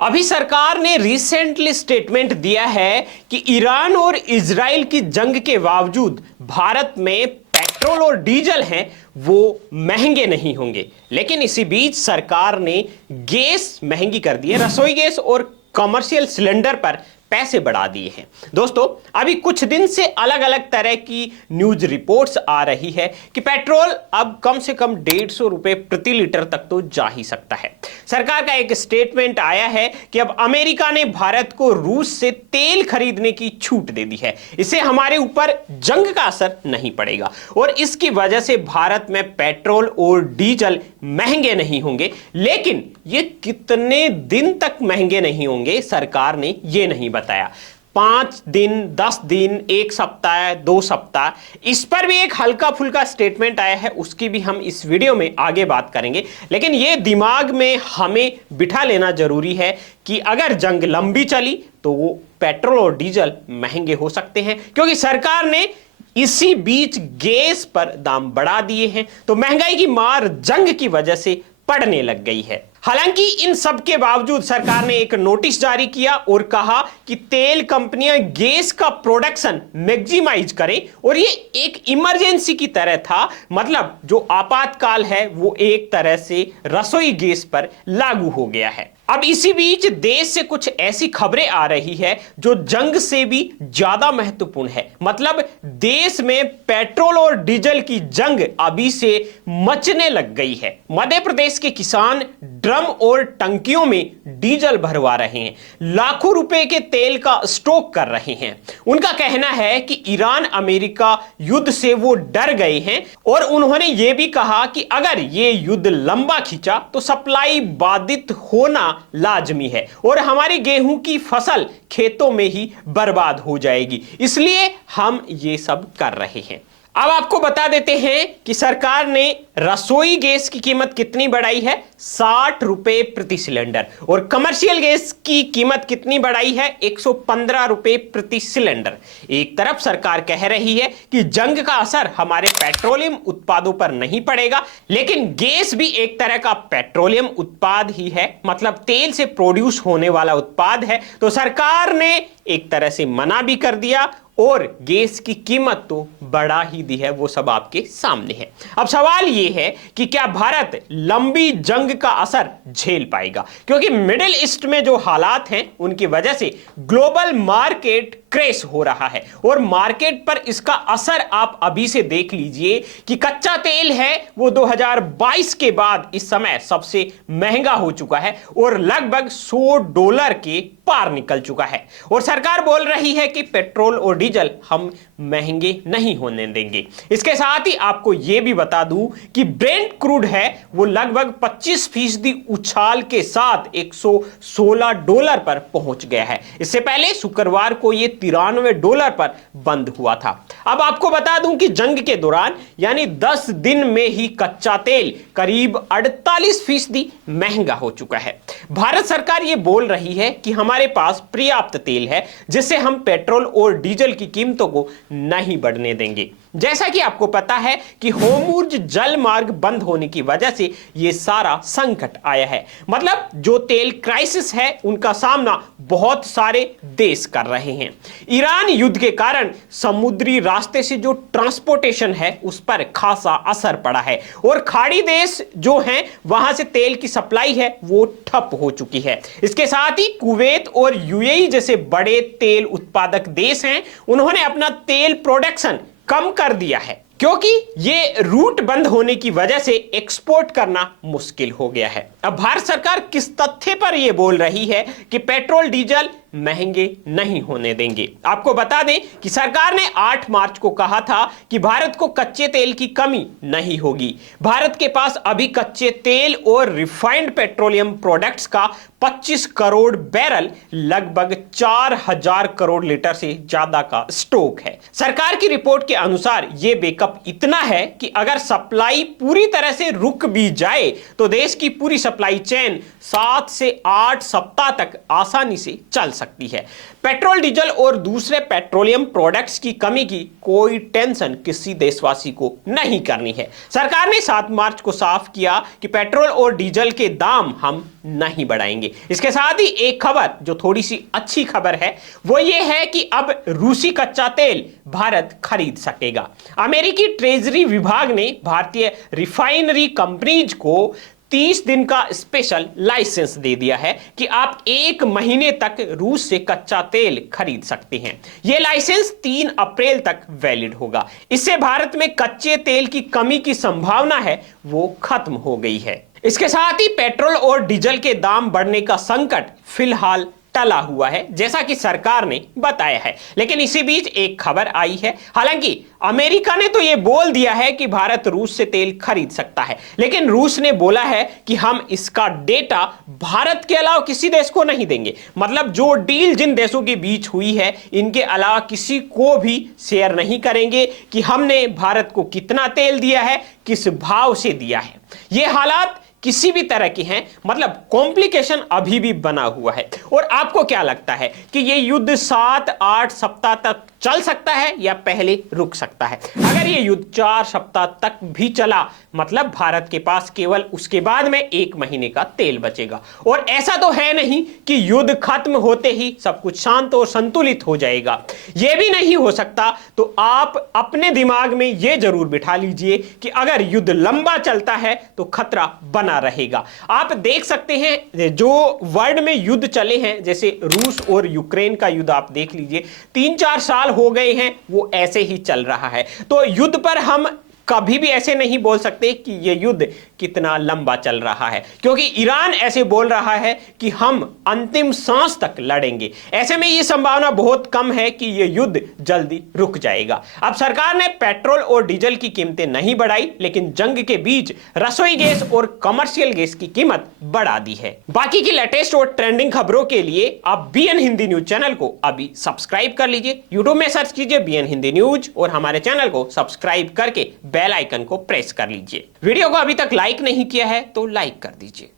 अभी सरकार ने रिसेंटली स्टेटमेंट दिया है कि ईरान और इजराइल की जंग के बावजूद भारत में पेट्रोल और डीजल हैं वो महंगे नहीं होंगे। लेकिन इसी बीच सरकार ने गैस महंगी कर दी है, रसोई गैस और कमर्शियल सिलेंडर पर पैसे बढ़ा दिए हैं। दोस्तों, अभी कुछ दिन से अलग अलग तरह की न्यूज रिपोर्ट्स आ रही है कि पेट्रोल अब कम से कम 150 रुपए प्रति लीटर तक तो जा ही सकता है। सरकार का एक स्टेटमेंट आया है कि अब अमेरिका ने भारत को रूस से तेल खरीदने की छूट दे दी है। इससे हमारे ऊपर जंग का असर नहीं पड़ेगा और इसकी वजह से भारत में पेट्रोल और डीजल महंगे नहीं होंगे। लेकिन ये कितने दिन तक महंगे नहीं होंगे, सरकार ने ये नहीं बताया। 5 दिन, 10 दिन, 1 सप्ताह, 2 सप्ताह, इस पर भी एक हल्का फुल्का स्टेटमेंट आया है, उसकी भी हम इस वीडियो में आगे बात करेंगे। लेकिन यह दिमाग में हमें बिठा लेना जरूरी है कि अगर जंग लंबी चली तो वो पेट्रोल और डीजल महंगे हो सकते हैं, क्योंकि सरकार ने इसी बीच गैस पर दाम बढ़ा दिए हैं। तो महंगाई की मार जंग की वजह से पड़ने लग गई है। हालांकि इन सब के बावजूद सरकार ने एक नोटिस जारी किया और कहा कि तेल कंपनियां गैस का प्रोडक्शन मैक्सिमाइज करें, और ये एक इमरजेंसी की तरह था। मतलब जो आपातकाल है वो एक तरह से रसोई गैस पर लागू हो गया है। अब इसी बीच देश से कुछ ऐसी खबरें आ रही है जो जंग से भी ज्यादा महत्वपूर्ण है। मतलब देश में पेट्रोल और डीजल की जंग अभी से मचने लग गई है। मध्य प्रदेश के किसान ड्रम और टंकियों में डीजल भरवा रहे हैं, लाखों रुपए के तेल का स्टॉक कर रहे हैं। उनका कहना है कि ईरान अमेरिका युद्ध से वो डर गए हैं और उन्होंने ये भी कहा कि अगर ये युद्ध लंबा खींचा तो सप्लाई बाधित होना लाजमी है और हमारी गेहूं की फसल खेतों में ही बर्बाद हो जाएगी, इसलिए हम ये सब कर रहे हैं। अब आपको बता देते हैं कि सरकार ने रसोई गैस की कीमत कितनी बढ़ाई है, 60 रुपए प्रति सिलेंडर, और कमर्शियल गैस की कीमत कितनी बढ़ाई है, 115 रुपए प्रति सिलेंडर। एक तरफ सरकार कह रही है कि जंग का असर हमारे पेट्रोलियम उत्पादों पर नहीं पड़ेगा, लेकिन गैस भी एक तरह का पेट्रोलियम उत्पाद ही है, मतलब तेल से प्रोड्यूस होने वाला उत्पाद है। तो सरकार ने एक तरह से मना भी कर दिया और गैस की कीमत तो बढ़ा ही दी है, वो सब आपके सामने है। अब सवाल ये है कि क्या भारत लंबी जंग का असर झेल पाएगा, क्योंकि मिडिल ईस्ट में जो हालात हैं उनकी वजह से ग्लोबल मार्केट क्रैश हो रहा है और मार्केट पर इसका असर आप अभी से देख लीजिए कि कच्चा तेल है वो 2022 के बाद इस समय सबसे महंगा हो चुका है और लगभग $100 के पार निकल चुका है। और सरकार बोल रही है कि पेट्रोल और डीजल हम महंगे नहीं होने देंगे। इसके साथ ही आपको यह भी बता दूं कि ब्रेंट क्रूड है वो लगभग 25% उछाल के साथ $116 पर पहुंच गया है। इससे पहले शुक्रवार को यह $93 पर बंद हुआ था। अब आपको बता दूं कि जंग के दौरान यानी 10 दिन में ही कच्चा तेल करीब 48% महंगा हो चुका है। भारत सरकार यह बोल रही है कि हमारे पास पर्याप्त तेल है जिससे हम पेट्रोल और डीजल की कीमतों को नहीं बढ़ने देंगे। जैसा कि आपको पता है कि होर्मुज जल मार्ग बंद होने की वजह से यह सारा संकट आया है। मतलब जो तेल क्राइसिस है उनका सामना बहुत सारे देश कर रहे हैं। ईरान युद्ध के कारण समुद्री रास्ते से जो ट्रांसपोर्टेशन है उस पर खासा असर पड़ा है और खाड़ी देश जो हैं वहां से तेल की सप्लाई है वो ठप हो चुकी है। इसके साथ ही कुवैत और यूएई जैसे बड़े तेल उत्पादक देश हैं, उन्होंने अपना तेल प्रोडक्शन कम कर दिया है क्योंकि ये रूट बंद होने की वजह से एक्सपोर्ट करना मुश्किल हो गया है। अब भारत सरकार किस तथ्य पर यह बोल रही है कि पेट्रोल डीजल महंगे नहीं होने देंगे? आपको बता दें कि सरकार ने 8 मार्च को कहा था कि भारत को कच्चे तेल की कमी नहीं होगी। भारत के पास अभी कच्चे तेल और रिफाइंड पेट्रोलियम प्रोडक्ट्स का 25 करोड़ बैरल, लगभग 4000 करोड़ लीटर से ज्यादा का स्टॉक है। सरकार की रिपोर्ट के अनुसार यह बैकअप इतना है कि अगर सप्लाई पूरी तरह से रुक भी जाए तो देश की पूरी सप्लाई चेन 7 से 8 सप्ताह तक आसानी से चल सकती है। सकती है। पेट्रोल, डीजल और दूसरे पेट्रोलियम प्रोडक्ट्स की कमी की कोई टेंशन किसी देशवासी को नहीं करनी है। सरकार ने 7 मार्च को साफ किया कि पेट्रोल और डीजल के दाम हम नहीं बढ़ाएंगे। इसके साथ ही एक खबर जो थोड़ी सी अच्छी खबर है वो ये है कि अब रूसी कच्चा तेल भारत खरीद सकेगा। अमेरिकी ट्रेजरी विभाग ने भारतीय रिफाइनरी कंपनीज को 30 दिन का स्पेशल लाइसेंस दे दिया है कि आप 1 महीने तक रूस से कच्चा तेल खरीद सकते हैं। यह लाइसेंस 3 अप्रैल तक वैलिड होगा। इससे भारत में कच्चे तेल की कमी की संभावना है वो खत्म हो गई है। इसके साथ ही पेट्रोल और डीजल के दाम बढ़ने का संकट फिलहाल टला हुआ है, जैसा कि सरकार ने बताया है। लेकिन इसी बीच एक खबर आई है। हालांकि अमेरिका ने तो यह बोल दिया है कि भारत रूस से तेल खरीद सकता है, लेकिन रूस ने बोला है कि हम इसका डेटा भारत के अलावा किसी देश को नहीं देंगे। मतलब जो डील जिन देशों के बीच हुई है इनके अलावा किसी को भी शेयर नहीं करेंगे कि हमने भारत को कितना तेल दिया है, किस भाव से दिया है। यह हालात किसी भी तरह की हैं, मतलब कॉम्प्लिकेशन अभी भी बना हुआ है। और आपको क्या लगता है कि यह युद्ध 7-8 सप्ताह तक चल सकता है या पहले रुक सकता है? अगर यह युद्ध 4 सप्ताह तक भी चला, मतलब भारत के पास केवल उसके बाद में 1 महीने का तेल बचेगा। और ऐसा तो है नहीं कि युद्ध खत्म होते ही सब कुछ शांत और संतुलित हो जाएगा। यह भी नहीं हो सकता। तो आप अपने दिमाग में यह जरूर बिठा लीजिए कि अगर युद्ध लंबा चलता है तो खतरा बना रहेगा। आप देख सकते हैं जो वर्ल्ड में युद्ध चले हैं, जैसे रूस और यूक्रेन का युद्ध आप देख लीजिए, 3-4 साल हो गए हैं, वो ऐसे ही चल रहा है। तो युद्ध पर हम कभी भी ऐसे नहीं बोल सकते कि यह युद्ध कितना लंबा चल रहा है, क्योंकि ईरान ऐसे बोल रहा है कि हम अंतिम सांस तक लड़ेंगे। ऐसे में यह संभावना बहुत कम है कि यह युद्ध जल्दी रुक जाएगा। अब सरकार ने पेट्रोल और डीजल की कीमतें नहीं बढ़ाई, लेकिन जंग के बीच रसोई गैस और कमर्शियल गैस की कीमत बढ़ा दी है। बाकी की लेटेस्ट और ट्रेंडिंग खबरों के लिए आप बीएन हिंदी न्यूज चैनल को अभी सब्सक्राइब कर लीजिए। यूट्यूब में सर्च कीजिए बीएन हिंदी न्यूज और हमारे चैनल को सब्सक्राइब करके बेल आइकन को प्रेस कर लीजिए। वीडियो को अभी तक लाइक नहीं किया है तो लाइक कर दीजिए।